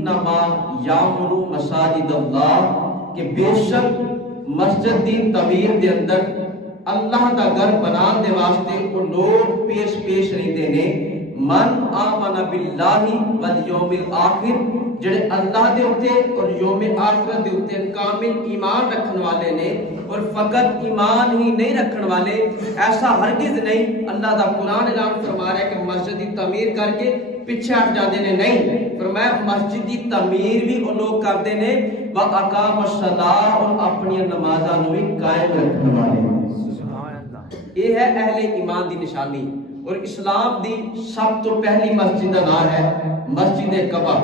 انما یامرو مساجد اللہ کہ بے شک مسجد دی تعمیر دے اندر اللہ دا گھر بنان دے واسطے وہ لوگ پیش رہندے نے من آمن باللہ والیوم الآخر جڑے اللہ دے اوتے اور یوم آخرت دے اوتے کامل ایمان رکھن والے نے اور فقط ایمان ہی نہیں رکھن والے ایسا ہرگز نہیں اللہ دا قرآن اعلان فرما رہا ہے کہ مسجد دی تعمیر کر کے پیچھے ہٹ جاندے نے نہیں فرمایا مسجد دی تعمیر بھی وہ لوگ کردے نے وَأَقَامَ الصَّلَاةَ اور اپنی نمازاں نوں بھی قائم رکھن والے یہ ہے اہل ایمان دی نشانی اور اسلام دی سب تو پہلی مسجد کا نام ہے مسجد کعبہ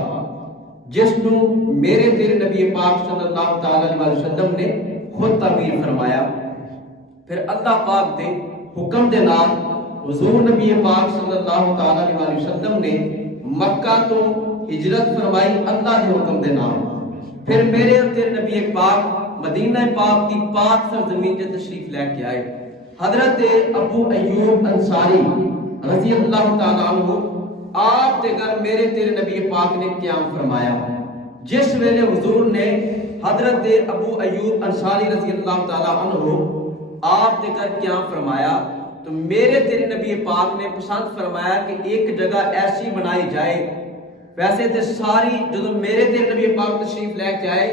جس نو میرے تیرے نبی پاک صلی اللہ تعالی علیہ وسلم نے خود تعمیر فرمایا پھر اللہ پاک دے حکم دے نال حضور نبی پاک صلی اللہ تعالی علیہ وسلم نے مکہ تو ہجرت فرمائی اللہ کے حکم دے نال پھر میرے تیرے نبی پاک مدینہ پاک کی پاک سرزمین سے تشریف لے کے آئے حضرت ابو ایوب انصاری رضی اللہ تعالیٰ عنہ آپ کے گھر میرے تیرے نبی پاک نے قیام فرمایا جس ویلے حضور نے حضرت ابو ایوب انصاری رضی اللہ تعالیٰ عنہ آپ کے گھر قیام فرمایا تو میرے تیرے نبی پاک نے پسند فرمایا کہ ایک جگہ ایسی بنائی جائے ویسے تو ساری جو میرے تیرے نبی پاک تشریف لے کے آئے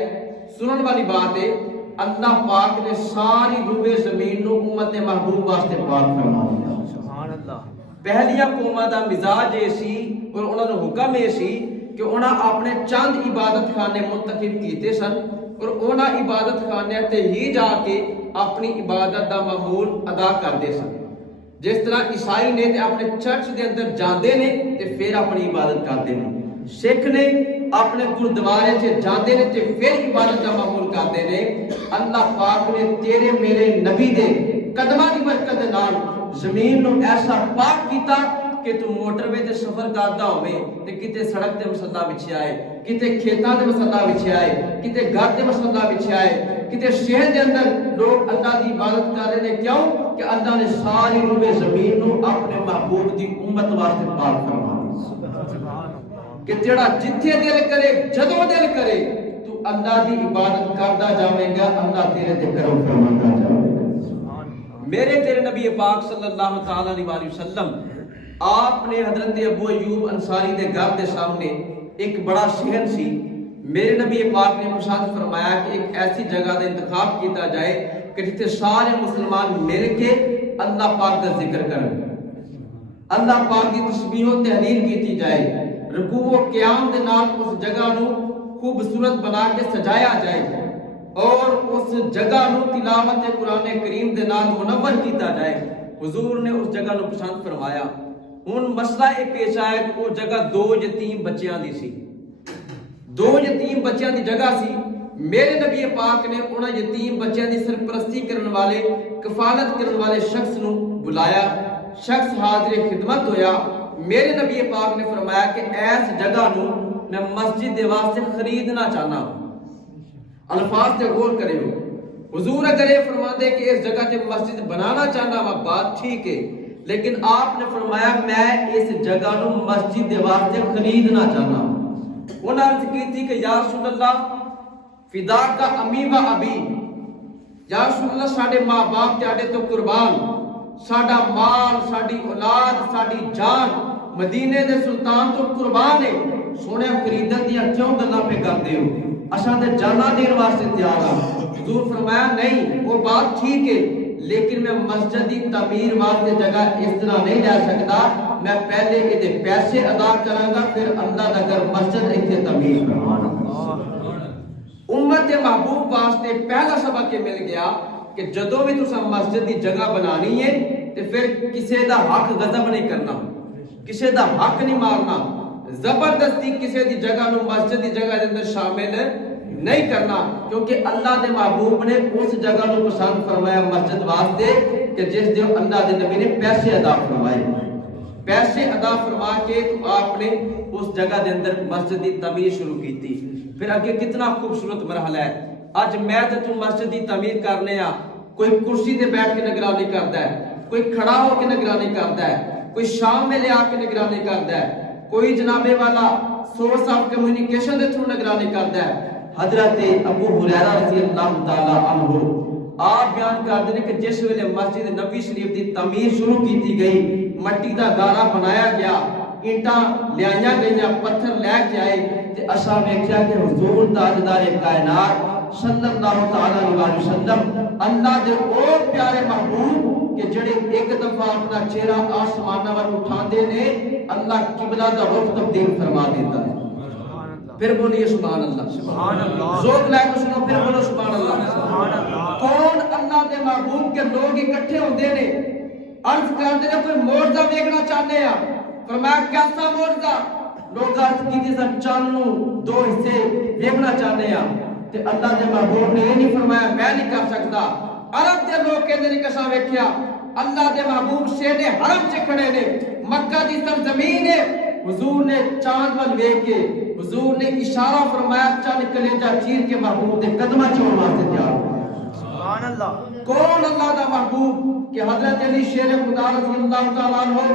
سنن والی بات ہے اللہ پاک نے ساری روئے زمین نو امت محبوب واسطے پاک فرما دیا سبحان اللہ پہلیاں قوماں دا مزاج ایسی اور انہاں نو حکم ایسی کہ انہاں اپنے چند عبادت خانے منتخب کیتے سن اور انہاں عبادت خانے تے ہی جا کے اپنی عبادت دا معمول ادا کردے سن جس طرح عیسائی نے تے اپنے چرچ دے اندر جاندے نے تے پھر اپنی عبادت کردے نے سکھ نے اپنے گردوارے سے جاندے نے تے پھر عبادت کا معمول کردے نے اللہ پاک نے تیرے میرے نبی دے قدماں دی برکت دے نال زمین نو ایسا پاک کیتا کہ تو موٹر وے تے سفر کردا ہوے تے کتے سڑک تے مصلا بچھیا ہے کتے کھیتاں تے مصلا بچھیا ہے کتے گھر تے مصلا بچھیا ہے کتے شہر دے اندر لوگ اللہ دی عبادت کر رہے نے کیوں کہ اللہ نے ساری روئے زمین نو اپنے محبوب دی امت واسطے پاک فرمایا کہ تیرا جتھے دل کرے جدوں دل کرے تو اللہ دی عبادت کردا جاویں گا اللہ تیرے تے کرم فرماتا جاوے گا میرے تیرے نبی پاک صلی اللہ تعالی علیہ وسلم آپ نے حضرت ابو ایوب انصاری دے گھر دے سامنے ایک بڑا صحن سی میرے نبی پاک نے پسند فرمایا کہ ایک ایسی جگہ کا انتخاب کیتا جائے کہ جتھے سارے مسلمان مل کے اللہ پاک کا ذکر کریں اللہ پاک کی تسبیح و تحلیل کیتی جائے رکوع و قیام دے نال اس جگہ نو خوبصورت بنا کے سجایا جائے اور اس جگہ نو تلاوت قرآن کریم دے نال منور کیتا جائے حضور نے اس جگہ نو پسند فرمایا ہن مسئلہ یہ پیش آیا کہ وہ جگہ دو یتیم بچیاں دی سی دو یتیم بچیاں دی جگہ سی میرے نبی پاک نے انہاں یتیم بچیاں دی سرپرستی کرن والے کفالت کرن والے شخص نو بلایا شخص حاضر خدمت ہویا میرے نبی پاک نے فرمایا کہ ایس جگہ نو میں مسجد دے واسطے خریدنا چاہنا الفاظ تے غور کرے ہو حضور اگر یہ فرما دے کہ اس جگہ تے مسجد بنانا چاہنا وہ بات ٹھیک ہے لیکن آپ نے فرمایا میں اس جگہ نو مسجد دے واسطے خریدنا چاہنا انہاں عرض کی تھی کہ یا رسول اللہ فدا کا امی و ابی یا رسول اللہ ساڈے ماں باپ تہاڈے تو قربان ساڈا مال ساڈی اولاد ساڈی جان مدینے دے سلطان تو قربان ہے سونے خریدن دیا کیوں گلاں پہ کردے ہو اساں تے جانا دین واسطے تیار ہاں حضور فرمایا نہیں وہ بات ٹھیک ہے لیکن میں مسجد دی تعمیر واسطے جگہ اس طرح نہیں لے سکتا میں پہلے ایدے پیسے ادا کراں گا پھر اللہ دا گھر مسجد ایتھے تعمیر کراں امت محبوب واسطے پہلا سبق یہ مل گیا کہ جدوں بھی تساں مسجد دی جگہ بنانی ہے تے پھر کسے دا حق غضب نہیں کرنا کسے دا حق نہیں مارنا زبردستی کسے دی جگہ نو مسجد دی جگہ دے اندر شامل نہیں کرنا کیونکہ اللہ دے محبوب نے اس جگہ نو پسند فرمایا مسجد واسطے کہ جس دے اللہ دے نبی نے پیسے ادا فرمائے پیسے ادا فرما کے تو آپ نے اس جگہ دے اندر مسجد دی تعمیر شروع کی تھی پھر آگے کتنا خوبصورت مرحلہ ہے آج میں تے تو مسجد دی تعمیر کرنے آ کوئی کرسی تے بیٹھ کے نگرانی کرتا ہے کوئی کھڑا ہو کے نگرانی کرتا ہے کوئی شام میں لے آ کے نگرانی کرتا ہے کوئی جنابے والا source of communication they through نگرانی کردا ہے۔ حضرت ابو ہریرہ رضی اللہ تعالی عنہ آپ بیان کرتے ہیں کہ جس ویلے مسجد نبی شریف دی تعمیر شروع کیتی گئی، مٹی دا گارا بنایا گیا، اینٹاں لیایا گئیاں، پتھر لے کے آئے تے اساں ویکھیا کہ حضور تاجدار کائنات صلی اللہ تعالی علیہ وسلم اللہ دے او پیارے محبوب کہ جڑے ایک دفعہ اپنا چہرہ آسماناں ول اٹھاندے نے، اللہ قبلہ دا رخ تبدیل فرما دیتا ہے۔ پھر بولیے سبحان اللہ، سبحان اللہ، ذوق لے کے سنو، پھر بولو سبحان اللہ، سبحان اللہ۔ کون اللہ دے محبوب کے لوگ اکٹھے ہوندے نے، عرض کردے نے کوئی معجزہ دیکھنا چاہتے ہیں، فرمایا کیسا معجزہ؟ لوگ عرض کیتے سن چانوں دو حصے دیکھنا چاہتے ہیں، تے اللہ دے محبوب نے یہ نہیں فرمایا میں نہیں کر سکتا۔ عرب دے لوگ کہندے نے کسا ویکھیا اللہ دے محبوب شیر حرم چ کھڑے نے، مکہ دی سرزمین ہے، حضور نے چاند ول ویکھ کے حضور نے اشارہ فرمایا، چاند کلیجہ چیر کے محبوب دے قدمہ چوم واسطے تیار ہو۔ سبحان اللہ۔ کون اللہ دا محبوب کہ حضرت علی شیر خدا رضی اللہ تعالیٰ عنہ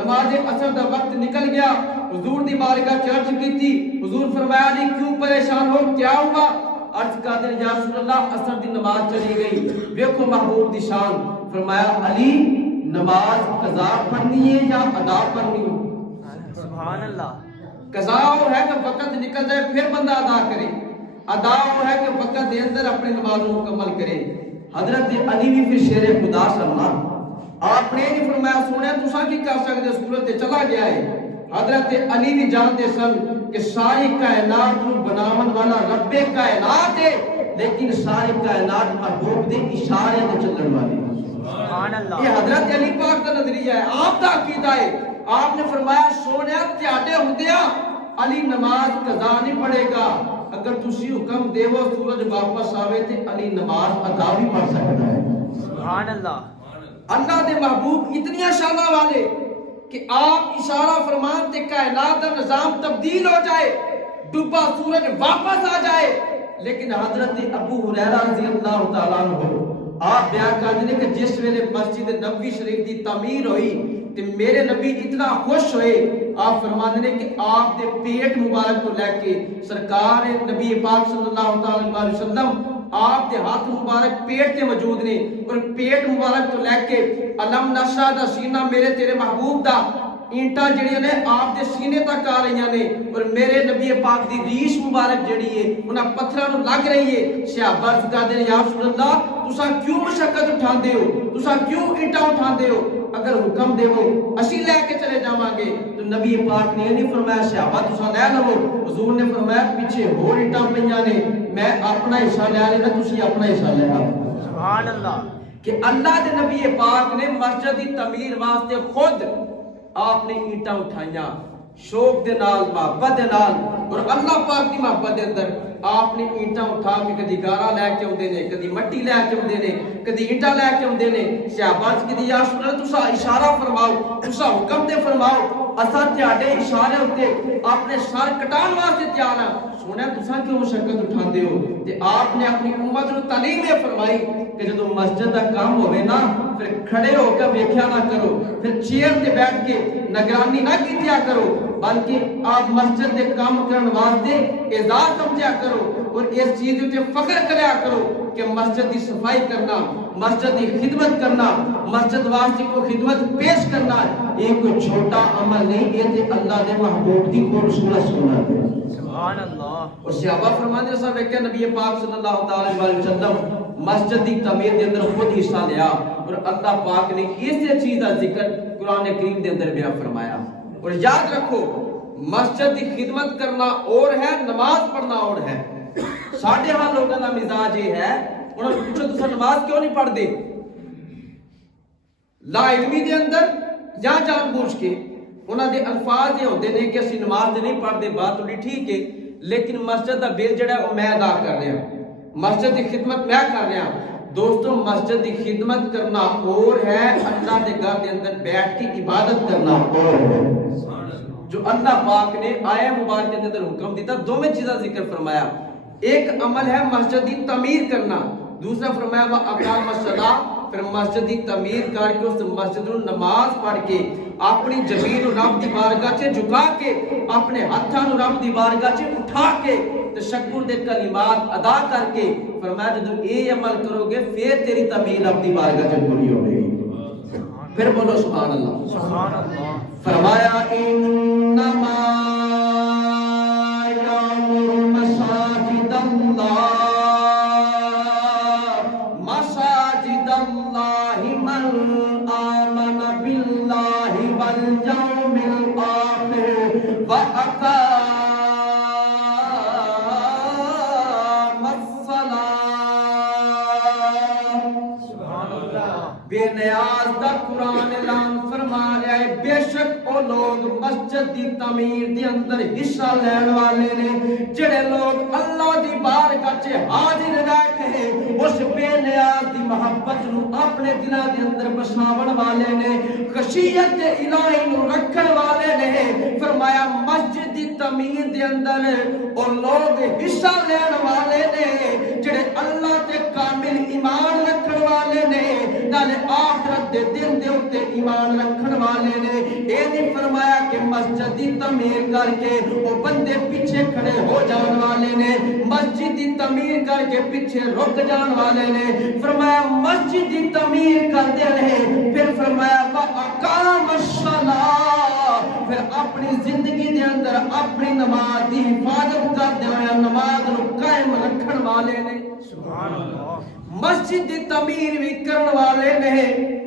نماز عصر دا وقت نکل گیا، حضور دی بارگاہ چرچ کی تھی، حضور فرمایا علی کیوں پریشان ہو، کیا ہوا؟ عرض کر دیں یا رسول اللہ عصر دی نماز چلی گئی، ویکھو محبوب دی شان، فرمایا علی نماز قضا پڑھنی ہے یا ادا پڑھنی ہے؟ سبحان اللہ۔ قضا وہ ہے کہ وقت نکل جائے پھر بندہ ادا کرے، ادا وہ ہے کہ وقت دے اندر اپنی نماز مکمل کرے۔ حضرت علی بھی پھر شیر خدا سننا، آپ نے نہیں فرمایا سونے تساں کی کر سکتے، سورت چلا گیا ہے۔ حضرت علی بھی جانتے سن کہ ساری کائنات کو بناون والا رب کائنات ہے، لیکن ساری کائنات محبوب دے اشارے تے چلن والی۔ سبحان اللہ۔ یہ حضرت علی پاک کا نظریہ ہے، آپ دا عقیدہ ہے۔ آپ نے فرمایا سونیا تیاڈے ہوندیا علی نماز قضا نہیں پڑھے گا، اگر تسی حکم دیو سورج واپس آوے تے علی نماز ادا بھی پڑھ سکتا ہے۔ سبحان اللہ۔ اللہ دے محبوب اتنی شانہ والے کہ آپ اشارہ فرمان تے کائنات کا نظام تبدیل ہو جائے، ڈوبا سورج واپس آ جائے، لیکن حضرت ابو ہریرہ رضی اللہ تعالیٰ عنہ آپ بیان کرتے ہیں کہ جس ویلے مسجد نبوی شریف دی تعمیر ہوئی تے میرے نبی اتنا خوش ہوئے، آپ فرماتے ہیں کہ آپ دے پیٹ مبارک تو لے کے سرکار نبی پاک صلی اللہ علیہ وسلم آپ دے ہاتھ مبارک پیٹ تے موجود نے، اور پیٹ مبارک تو لے کے علم نشرہ دا سینہ میرے تیرے محبوب دا اینٹا جڑیاں نے آپ دے سینے تک آ رہی نے، اور میرے نبی پاک دی ریش مبارک جڑی ہے انہاں پتھراں نوں لگ رہی ہے۔ صحابہ عرض کردے نے یا رسول اللہ تساں کیوں مشقت اٹھاندے ہو، تساں کیوں اینٹاں اٹھاندے ہو، اگر حکم دیو اسی لے کے چلے جاواں گے۔ تو نبی پاک نے نہیں فرمایا صحابہ تساں لے لو، حضور نے فرمایا پیچھے ہور اینٹاں پیاں نے، میں اپنا حصہ لے لینا، تسی اپنا حصہ لے آؤ۔ سبحان اللہ۔ کہ اللہ دے نبی پاک نے مسجد دی تعمیر واسطے خود آپ نے اینٹاں اٹھائیاں شوق دے نال، محبت دے نال، اور اللہ پاک دی محبت دے اندر آپ نے اینٹاں اٹھا کے کدی گارا لے کے اوندے نے، کدی مٹی لے کے اوندے نے، کدی اینٹاں لے کے اوندے نے۔ صحابہ کدی یا رسول اللہ تساں اشارہ فرماؤ، تساں حکم تے فرماؤ، اساں تہاڈے اشارے اُتے اپنے سر کٹان واسطے تیار ہاں، سونے تساں کیوں مشقت اٹھاندے ہو؟ تے آپ نے اپنی امت نوں تعلیم یہ فرمائی کہ جدوں مسجد دا کام ہوے نا پھر کھڑے ہو کے ویکھیا نہ کرو، پھر چیئر تے بیٹھ کے نگرانی نہ کیتیا کرو، بلکہ آپ مسجد دے کام کرن واسطے اعزاز سمجھیا کرو، اور اس چیز تے فخر کریا کرو کہ مسجد دی صفائی کرنا، مسجد دی خدمت کرنا، مسجد واسطے کو خدمت پیش کرنا یہ کوئی چھوٹا عمل نہیں، یہ تے اللہ دے محبوب دی خوبصورت سنت ہے۔ سبحان اللہ۔ اور صحابہ فرماتے ہیں کہ نبی پاک صلی اللہ تعالی علیہ وسلم مسجد دی تعمیر دے اندر خود حصہ لیا، اور اللہ پاک نے اس چیز کا ذکر قرآن کریم دے اندر بیان فرمایا۔ اور یاد رکھو مسجد کی خدمت کرنا اور ہے، نماز پڑھنا اور ہے۔ ساڈے ہاں لوگوں کا مزاج یہ ہے، انہوں نے پوچھو تساں نماز کیوں نہیں پڑھتے؟ لا علمی دے اندر یا جان بوجھ کے انہوں دے الفاظ یہ ہوندے نے کہ اسی نماز نہیں پڑھتے، بات تھوڑی ٹھیک ہے، لیکن مسجد دا بل جڑا ہے وہ میں ادا کر رہا ہوں، مسجد کی خدمت میں کر رہا ہوں۔ دوستو مسجد کی خدمت کرنا اور ہے، اللہ دے گھر دے اندر بیٹھ کے عبادت کرنا اور ہے۔ جو اللہ پاک نے آیہ مبارک کے اندر حکم دیتا، دو میں چیزیں ذکر فرمایا، ایک عمل ہے مسجد کی تعمیر کرنا، دوسرا فرمایا وَأَقَامَ الصَّلَاةَ پھر مسجد دی تعمیر کر کے اس مسجد نو نماز پڑھ کے اپنی زمین رب دی بارگاہ چ جھکا کے اپنے ہاتھاں نو رب دی بارگاہ چ اٹھا کے تشکر دے کلمات ادا کر کے فرمایا جدوں اے عمل کرو گے پھر تیری تعمیر رب دی بارگاہ چ پوری ہوے گی. پھر بولو سبحان اللہ. سبحان اللہ. فرمایا انما یامر مساجد اللہ من آمن باللہ والیوم الآخر وأقام الصلاة. سبحان اللہ. بے نیاز دا قرآن اعلان فرما رہا ہے بے شک او لوگ مسجد دی تعمیر دی اندر حصہ لین والے نے جڑے لوگ اللہ دی بارگاہ چ حاضر رہ کے اس بے نیاز دی محبت نو اپنے دلاں دے اندر بساون والے نے خشیت الہی نو رکھن والے نے. فرمایا مسجد دی تعمیر دے اندر او لوگ حصہ لین والے نے جڑے اللہ تے کامل ایمان رکھن والے نے نالے آخرت دے دن دے اوتے ایمان رکھن والے نے. اے نہیں فرمایا کہ مسجد دی تعمیر کر کے او بندے پیچھے کھڑے ہو جان والے نے مسجد دی تعمیر کر کے پیچھے رک جان والے نے. فرمایا مسجد دی تعمیر کر دے رہے پھر فرمایا وَأَقَامَ الصَّلَاةَ پھر اپنی زندگی دے اندر اپنی نماز دی حفاظت کر دے ہوئے نماز نو قائم رکھن والے نے. سبحان اللہ. مسجد دی تعمیر بھی کرن والے نے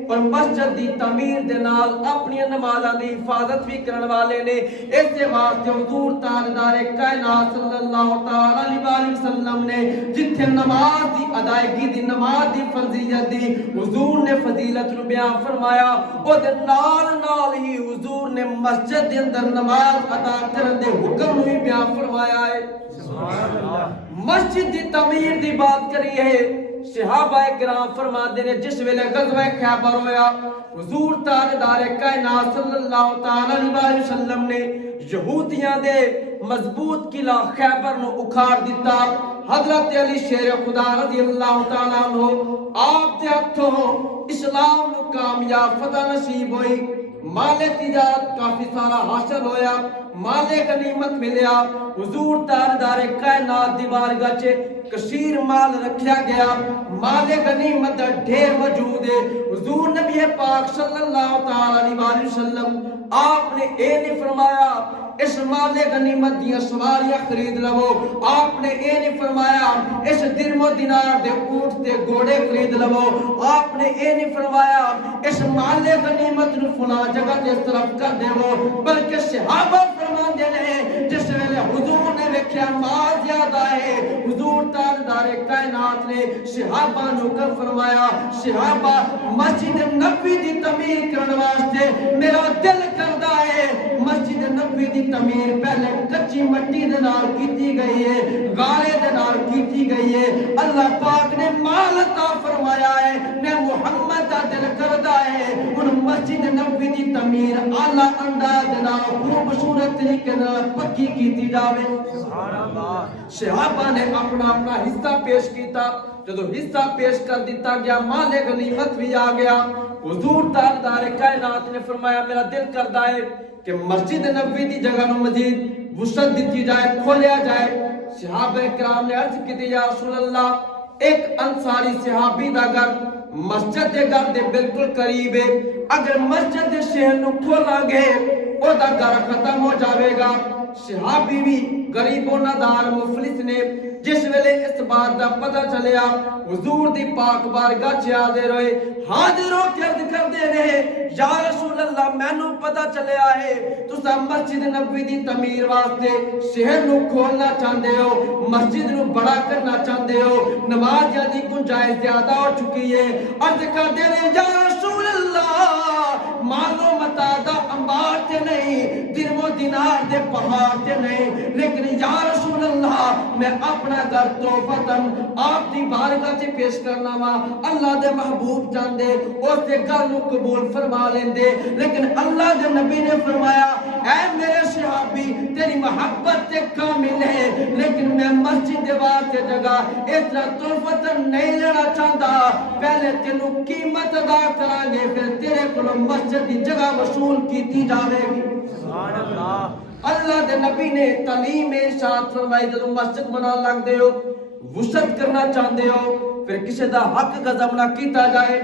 اور مسجد دی تعمیر دے نال اپنی نمازاں دی حفاظت بھی کرن والے نے. اس دے واسطے حضور تاجدار کائنات صلی اللہ تعالی علیہ وسلم نے جتھے نماز دی ادائیگی دی نماز دی فرضیت دی حضور نے فضیلت نو بیان فرمایا او دے نال ہی حضور نے مسجد دے اندر نماز ادا کرن دے حکم نو بھی بیان فرمایا ہے. سبحان اللہ. مسجد دی تعمیر دی بات کری ہے. صحابہ کرام فرماتے ہیں جس ویلے غزوہ خیبر ہویا حضور تاجدار کائنات صلی اللہ تعالی علیہ وسلم نے یہودیاں دے مضبوط قلعہ خیبر نو اکھاڑ دیتا. حضرت علی شیر خدا رضی اللہ تعالی عنہ آپ دے ہتھوں اسلام نو کامیاب فتح نصیب ہوئی. مال تجارت کافی سارا حاصل ہویا مال غنیمت ملیا. حضور تاجدار کائنات دی بارگاہ چ کثیر مال رکھیا گیا مال غنیمت ڈھیر موجود ہے. حضور نبی پاک صلی اللہ تعالی علیہ وسلم آپ نے اے نہیں فرمایا اس مال غنیمت دیاں سواریاں خرید لو. آپ نے اے نہیں فرمایا اس درم و دینار دے اونٹ تے گھوڑے خرید لو. آپ نے اے نہیں فرمایا اس مال غنیمت نو فلاں جگہ تے اس طرف کر دیو. بلکہ صحابہ فرماندے نے جس ویلے حضور نے ویکھیا مال زیادہ ہے حضور تاجدار کائنات نے صحابہ نو کر فرمایا صحابہ مسجد نبوی دی تعمیر کرن واسطے میرا دل کردا ہے. مسجد نبوی دی تعمیر پہلے کچی مٹی دے نال کیتی گئی ہے غارے دے نال کیتی گئی ہے. اللہ پاک نے مال عطا فرمایا ہے میں محمد دا دل کردا ہے ہن مسجد نبوی دی تعمیر اعلی انداز دے نال خوبصورت طریقے نال پکی کیتی جاوے. سبحان اللہ. صحابہ نے اپنا حصہ پیش کیتا. جدو حصہ پیش کر دیتا گیا مال غنیمت بھی آ گیا. حضور تاجدار کائنات نے فرمایا میرا دل کردا ہے کہ مسجد نبوی دی جگہ نو مزید وسعت دیتی جائے کھولیا جائے. صحابہ کرام نے عرض کی یا رسول اللہ ایک انصاری صحابی دا گھر مسجد دے گھر دے بالکل قریب ہے اگر مسجد دے شہر نو کھولا گے او دا گھر ختم ہو جاوے گا. صحابی بھی غریب و نادار مفلس نے جس ویلے اس بات دا پتہ چلیا حضور دی پاک بارگاہ چ حاضر ہوئے حاضر ہو کے عرض کردے رہے یا رسول اللہ مینوں پتہ چلیا ہے تساں مسجد نبوی دی تعمیر واسطے شہر نو کھولنا چاہندے ہو مسجد نو بڑا کرنا چاہندے ہو نمازیاں دی گنجائش زیادہ ہو چکی ہے. عرض کردے رہے یا رسول اللہ مالو متا دا انبار تے نہیں درم و دینار دے پہاڑ تے نہیں لیکن یا رسول اللہ میں اپنا گھر توفتن آپ دی بارگاہ چ پیش کرنا وا اللہ دے محبوب چاہندے اس دے گھر نو قبول فرما لیندے لیکن اللہ دے نبی نے فرمایا اے میرے صحابی تیری محبت تے کامل ہے لیکن میں مسجد دے واسطے جگہ اس طرح توفتن نہیں لینا چاہتا پہلے تینو قیمت ادا کران گے پھر تیرے کو مسجد دی جگہ وصول کیتی جاوے گی سبحان اللہ اللہ دے نبی نے تعلیم ارشاد فرمائی جدوں مسجد بنا لگ دے ہو وسعت کرنا چاہندے ہو پھر کسی دا حق غضب نہ کیتا جائے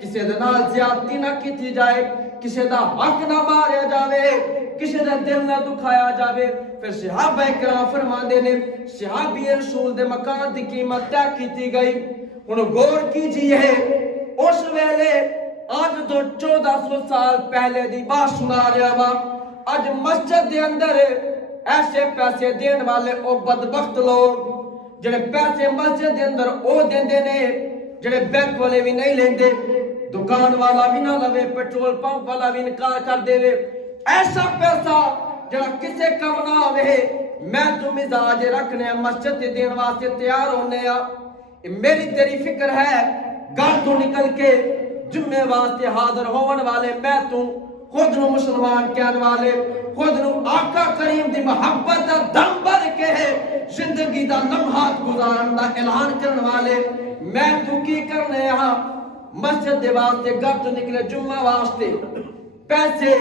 کسی دے نال زیادتی نہ کیتی جائے کسی دا حق نہ ماریا جاوے کسی دا دل نہ دکھایا جاوے پھر صحابہ کرام فرماندے نے صحابی رسول دے مکان دی قیمت طے کیتی گئی ہن غور کیجئے اس ویلے آج تو 1400 سال پہلے دی بات سنا رہا وا آج مسجد دے اندر ایسے پیسے دین والے او بدبخت لوگ جڑے پیسے مسجد دے اندر او دیندے نے جڑے بینک والے بھی نہیں لیندے دکان والا بھی نہ لوے پیٹرول پمپ والا بھی انکار کر دے ایسا پیسہ جڑا کسے کم نہ ہوئے میں تو مزاج رکھنے مسجد دے دین واسطے تیار ہونے میری تیری فکر ہے گھر تو نکل کے جمعے واسطے حاضر ہون والے میں تو خود نو مسلمان کہن والے خود نو آقا کریم دی محبت دا دم بھر کے زندگی دا لمحات گزارن دا اعلان کرن والے میں تو کی کرنے ہاں مسجد دے واسطے گھر تو نکلے جمعہ واسطے پیسے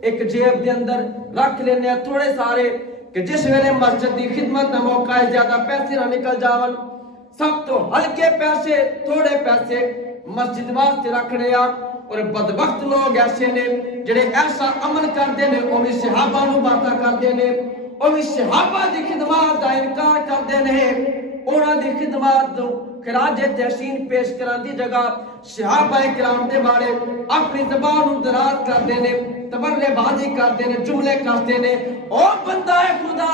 ایک جیب دے اندر رکھ لینے تھوڑے سارے کہ جس ویلے مسجد دی خدمت دا موقع ہے زیادہ پیسے نہ نکل جاون سب تو ہلکے پیسے تھوڑے پیسے مسجد واسطے رکھنے اور بدبخت لوگ ایسے نے جڑے ایسا عمل کردے نے او بھی صحابہ نو باتاں کردے نے او بھی صحابہ دی خدمات دا انکار کردے نے انہاں دی خدمات تو خراج تحسین پیش کران دی جگہ صحابہ کرام دے بارے اپنی زبان نو دراز کردے نے تبرے بازی کردے نے جملے کردے نے او بندہ خدا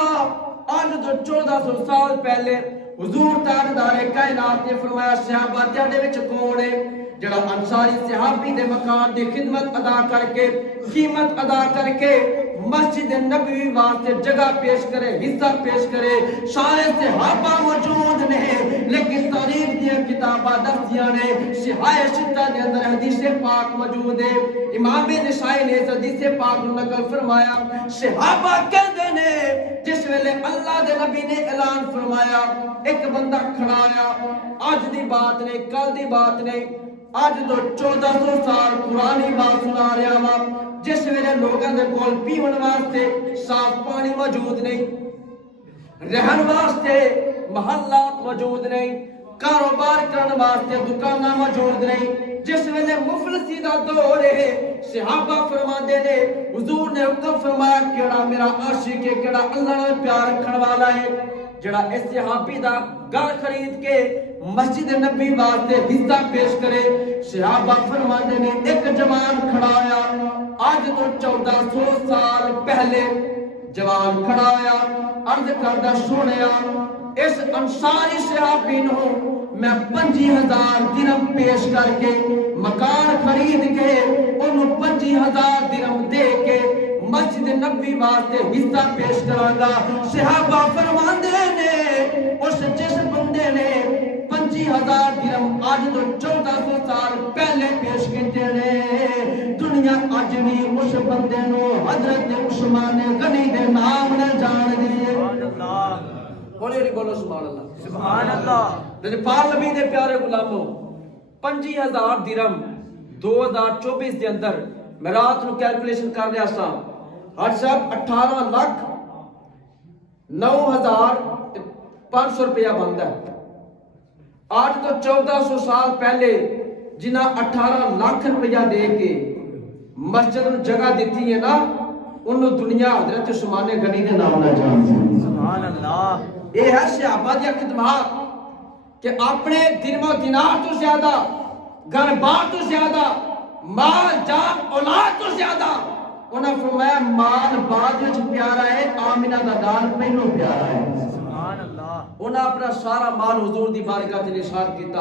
آج تو 1400 سال پہلے حضور تاجدار کائنات نے فرمایا صحابہ تیرے وچ کون ہے جڑا انصاری صحابی دے مکان دی خدمت ادا کر کے قیمت ادا کر کے مسجد نبوی واسطے جگہ پیش کرے حصہ پیش کرے سارے صحابہ موجود نے لیکن تاریخ دی کتاباں دستیاں نے صحیح ستہ دے اندر حدیث پاک موجود ہے امام نسائی نے حدیث پاک نقل فرمایا صحابہ کہندے نے جس ویلے اللہ دے نبی نے اعلان فرمایا ایک بندہ کھڑا آیا آج دی بات نہیں کل دی بات نہیں آج تو 1400 سال پرانی بات سنا رہا ہاں جس ویلے لوگوں دے کول پیون واسطے صاف پانی موجود نہیں رہن واسطے محلات موجود نہیں کاروبار کرن واسطے دکاناں موجود نہیں جس ویلے مفلسی دا دور ہے صحابہ فرماندے نے حضور نے حکم فرمایا کیڑا میرا عاشق ہے کیڑا اللہ نال پیار رکھن والا ہے جڑا اس صحابی دا گھر خرید کے مسجد نبی واسطے حصہ پیش کرے صحابہ فرماندے نے ایک جوان کھڑا آیا آج تو 1400 سال پہلے جوان کھڑا آیا عرض کردہ سنیا اس انصاری صحابی نو میں 50,000 درہم پیش کر کے مکان خرید کے انہوں 50,000 درہم دے کے مسجد نبی واسطے حصہ پیش کرانگا صحابہ فرماندے نے اس جس بندے نے 50,000 درہم آج تو 1400 سال پہلے پیش کیتے نے دنیا آج بھی اس بندے نو حضرت عثمان غنی دے نام نہ جان دیے سبحان اللہ بولے نہیں بولو سبحان اللہ سبحان اللہ جیسے پاک نبی دے پیارے غلاموں 50,000 درہم 2024 دے اندر میں رات نو کیلکولیشن کر رہا سا ہر صاحب 18 لاکھ 9,500 روپیہ بنتا ہے آج تو 1400 سال پہلے جنہ 18 لاکھ روپیہ دے کے مسجد میں جگہ دیتی ہے نا انہوں دنیا حضرت عثمان غنی نے نام نہ جانتے سبحان اللہ یہ ہے صحابہ دی خدمات کہ اپنے درم و دینار تو زیادہ گھر بار تو زیادہ مال جان اولاد تو زیادہ انہوں نے فرمایا مال بعد وچ پیارا ہے آمینہ دا دان پہلو پیارا ہے سبحان اللہ انہوں نے اپنا سارا مال حضور دی بارگاہ تے نثار کیتا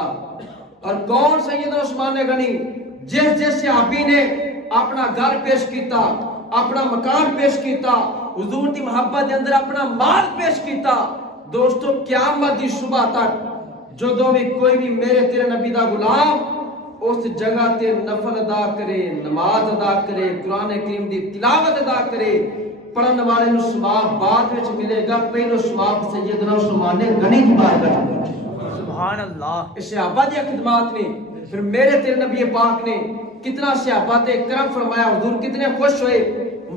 اور کون سیدنا عثمان غنی جس صحابی نے اپنا گھر پیش کیتا اپنا مکان پیش کیتا حضور دی محبت دے اندر اپنا مال پیش کیتا دوستو قیامت دی صبح تک جدوں بھی کوئی بھی میرے تیرے نبی دا غلام اس جگہ تے نفل ادا کرے، نماز ادا کرے، قرآن کریم دی تلاوت ادا کرے، پڑھن والے نو ثواب بعد وچ ملے گا، پہلو ثواب سیدنا عثمان نے غنی دی بارگاہ وچ۔ سبحان اللہ۔ اس صحابہ دی خدمات نے، پھر میرے تیرے نبی پاک نے کتنا صحابہ تے کرم فرمایا، حضور کتنے خوش ہوئے۔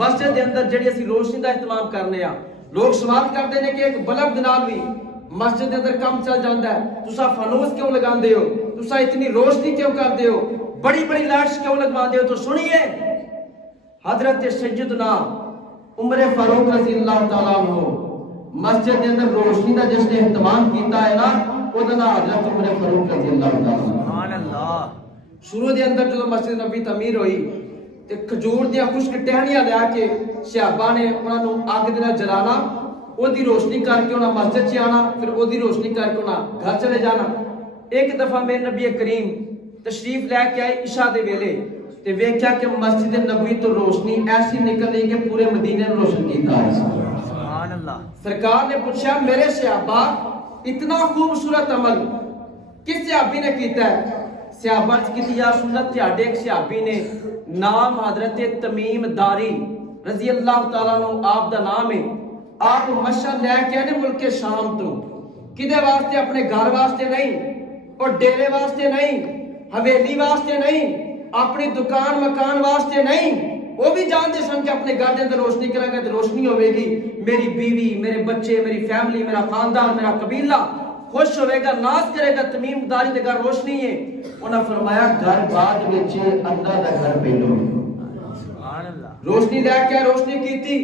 مسجد دے اندر جڑی اسی روشنی دا اہتمام کرنے ہاں، لوگ سوال کرتے ہیں کہ ایک بلب دے نال بھی مسجد دے اندر کم چل جاندا ہے، تسا فانوس کیوں لگاندے ہو، تسا اتنی روشنی کیوں کردے ہو، بڑی بڑی لائٹس کیوں لگواندے ہو؟ تو سنیے، حضرت سیدنا عمر فاروق رضی اللہ تعالیٰ عنہ مسجد دے اندر روشنی دا جس نے اہتمام کیتا ہے نا، او دا نام حضرت عمر فاروق رضی اللہ تعالیٰ عنہ۔ سبحان اللہ۔ شروع دے اندر جو مسجد نبی تعمیر ہوئی تے کھجور دیا خشک ٹہنیاں لیا کے صحابہ نے انہاں نوں اگ دے نال جلانا، او دی روشنی کر کے انہاں مسجد چ آنا، پھر او دی روشنی کر کے انہاں گھر چلے جانا۔ ایک دفعہ میرے نبی کریم تشریف لے کے آئے عشاء دے ویلے تے ویکھیا کہ مسجد نبوی تو روشنی ایسی نکل رہی کہ پورے مدینے نوں روشن کیتا ہے۔ سبحان اللہ۔ سرکار نے پوچھا میرے صحابہ اتنا خوبصورت عمل کس صحابی نے کیتا ہے؟ صحابہ کی یا سنت تہاڈے ایک صحابی نے نام حضرت تمیم داری رضی اللہ تعالیٰ عنہ آپ دا نام ہے، آپ مشہد لے کے آنے ملک شام تو، کدے واسطے؟ اپنے گھر واسطے نہیں، اور ڈیرے واسطے نہیں، حویلی واسطے نہیں، اپنی دکان مکان واسطے نہیں، وہ بھی جانتے سن کہ اپنے گھر دے اندر روشنی کریں گے تو روشنی ہوے گی، میری بیوی، میرے بچے، میری فیملی، میرا خاندان، میرا قبیلہ خوش ہوئے گا، ناز کرے گا، تمیم داری دے گھر روشنی ہے۔ انہاں فرمایا گھر بعد وچ اللہ دا گھر پہلو۔ سبحان اللہ۔ روشنی لے کے روشنی کیتی،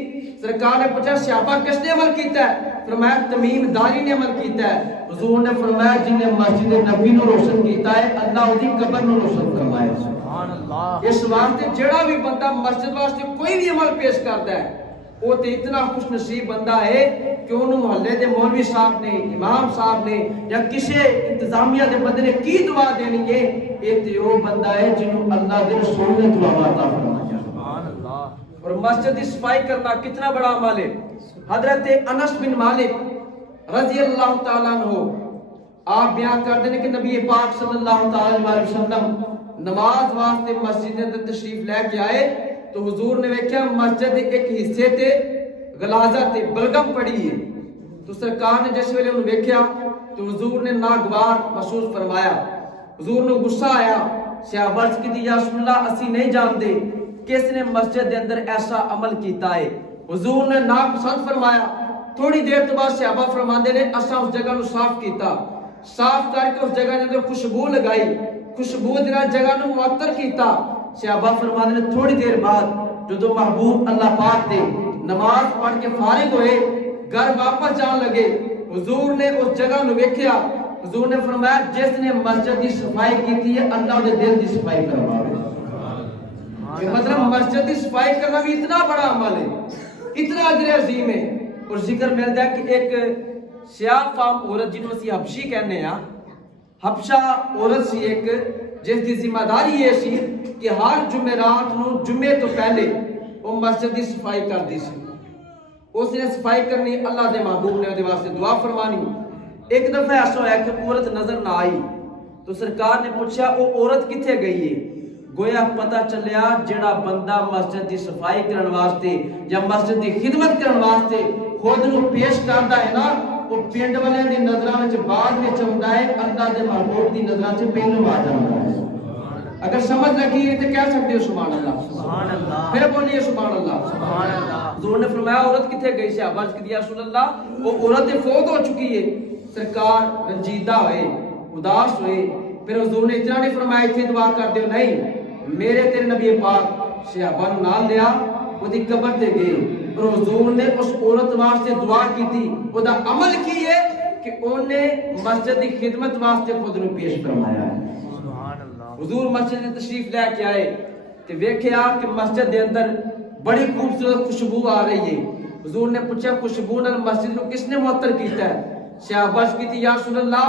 سرکار نے پوچھا صحابہ کس نے عمل کیتا ہے؟ فرمایا تمیم داری نے عمل کیتا ہے۔ حضور نے فرمایا جن نے مسجد نبی نو روشن کیتا ہے اللہ اودی قبر نو روشن فرمایا۔ سبحان اللہ۔ اس واسطے جڑا بھی بندہ مسجد واسطے کوئی بھی عمل پیش کرتا ہے وہ تے اتنا خوش نصیب بندہ ہے کہ انہوں محلے دے مولوی صاحب نے، امام صاحب نے یا کسی انتظامیہ دے بندے نے کی دعا دینی ہے، یہ تے وہ بندہ ہے جنہوں اللہ دے رسول نے دعا عطا فرمایا۔ سبحان اللہ۔ اور مسجد کی صفائی کرنا کتنا بڑا عمل ہے۔ حضرت انس بن مالک رضی اللہ تعالیٰ عنہ آپ بیان کرتے ہیں کہ نبی پاک صلی اللہ تعالیٰ علیہ وسلم نماز واسطے مسجد کے اندر تشریف لے کے آئے تو حضور نے ویکھیا مسجد ایک حصے تے غلازہ تے بلغم پڑی ہے، تو سرکار نے جس ویلے انہوں ویکھیا تو حضور نے ناگوار محسوس فرمایا، حضور نے غصہ آیا، صحابہ عرض کی یا رسول اللہ اسی نہیں جانتے کس نے مسجد دے اندر ایسا عمل کیتا ہے۔ حضور نے ناپسند فرمایا، تھوڑی دیر تو بعد صحابہ فرماندے نے اساں اس جگہ نو صاف کیتا، صاف کر کے اس جگہ دے اندر خوشبو لگائی، خوشبو دے نال جگہ نو معطر کیتا۔ صحابہ فرماندے نے تھوڑی دیر بعد جدو محبوب اللہ پاک دے نماز پڑھ کے فارغ ہوئے گھر واپس جان لگے، حضور نے اس جگہ نو ویکھیا، حضور نے فرمایا جس نے مسجد دی صفائی کیتی ہے اللہ دے دل دی صفائی کرواوے۔ کہ مطلب مسجد کی صفائی کرنا بھی اتنا بڑا عمل ہے، اتنا اجر عظیم ہے۔ اور ذکر ملتا ہے کہ ایک سیاہ فام عورت جنہوں اسی حبشی کہنے ہیں، حبشہ عورت سی ایک جس کی ذمہ داری یہ سی کہ ہر جمعرات نو جمعے تو پہلے وہ مسجد کی صفائی کر دی سی، اس نے صفائی کرنی، اللہ دے محبوب نے دے واسطے دعا فرمانی۔ ایک دفعہ ایسا ہے کہ عورت نظر نہ آئی تو سرکار نے پوچھا وہ عورت کتھے گئی ہے؟ گویا پتہ چلیا جڑا بندہ مسجد دی صفائی کرن واسطے یا مسجد دی خدمت کرن واسطے خود نو پیش کردا ہے نا، وہ پنڈ والے دی نظراں وچ بعد وچ ہوندا ہے، اللہ دے محبوب دی نظراں وچ پہلو آ جاندا ہے۔ اگر سمجھ لگی ہے تو کہہ سکتے ہو سبحان اللہ، سبحان اللہ، پھر بولیے سبحان اللہ، سبحان اللہ۔ حضور نے فرمایا عورت کتھے گئی؟ سے عرض کی یا رسول اللہ وہ عورت فوت ہو چکی ہے۔ سرکار رنجیدہ ہوئے، اداس ہوئے، پھر حضور نے اتنا نہیں فرمایا اتنے دعا کر دیو، نہیں، میرے تیرے نبی پاک صحابہ نو نال لیا وہ دی قبر تے گئے اور حضور نے اس عورت واسطے دعا کی تھی، وہ دا عمل کی ہے کہ انہیں مسجد دی خدمت واسطے خود نو پیش فرمایا ہے۔ حضور مسجد میں تشریف لے کے آئے تو ویکھیا کہ مسجد دے اندر بڑی خوبصورت خوشبو آ رہی ہے۔ حضور نے پوچھا خوشبو نال مسجد کو کس نے معطر کیتا ہے؟ صحابہ کی تھی یا رسول اللہ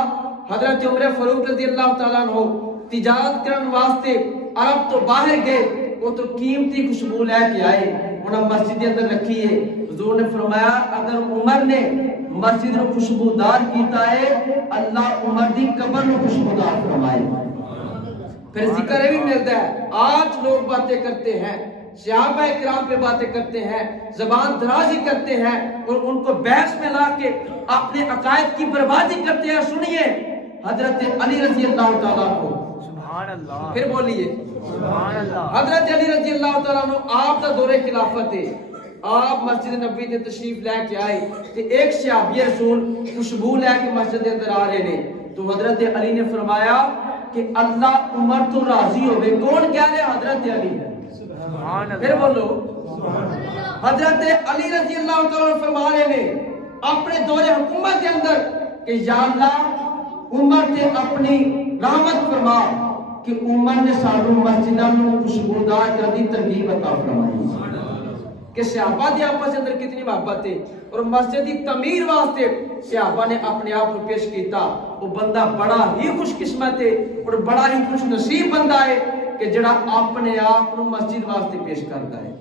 حضرت عمر فاروق رضی اللہ تعالیٰ عنہ تجارت کرن واسطے عرب تو باہر گئے، وہ تو قیمتی خوشبو لے کے آئے، انہاں مسجد کے اندر رکھی ہے۔ حضور نے فرمایا اگر عمر نے مسجد نو خوشبودار کیتا ہے اللہ عمر دی قبر نو خوشبودار فرمائے پھر ذکر بھی ملتا ہے آج لوگ باتیں کرتے ہیں صحابہ کرام پہ باتیں کرتے ہیں زبان درازی کرتے ہیں اور ان کو بحث میں لا کے اپنے عقائد کی بربادی کرتے ہیں سنیے حضرت علی رضی اللہ تعالیٰ کو سبحان اللہ پھر بولیے سبحان اللہ حضرت علی رضی اللہ تعالیٰ عنہ آپ کا دور خلافت ہے آپ مسجد نبی تے تشریف لے کے آئے کہ ایک صحابی رسول خوشبو لے کے مسجد کے اندر آ رہے نے تو حضرت علی نے فرمایا کہ اللہ عمر تو راضی ہوئے کون کہہ رہے حضرت علی سبحان اللہ پھر بولو حضرت علی رضی اللہ تعالیٰ عنہ فرما رہے نے اپنے دور حکومت کے اندر کہ یا اللہ عمر تے اپنی رحمت فرما کہ عمر نے سانو مسجداں نو خوشبودار کر دی ترغیب عطا فرمائی کہ صحابہ دی آپس کے اندر کتنی محبت ہے اور مسجد کی تعمیر واسطے صحابہ نے اپنے آپ کو پیش کیتا وہ بندہ بڑا ہی خوش قسمت ہے اور بڑا ہی خوش نصیب بندہ ہے کہ جڑا اپنے آپ کو مسجد واسطے پیش کرتا ہے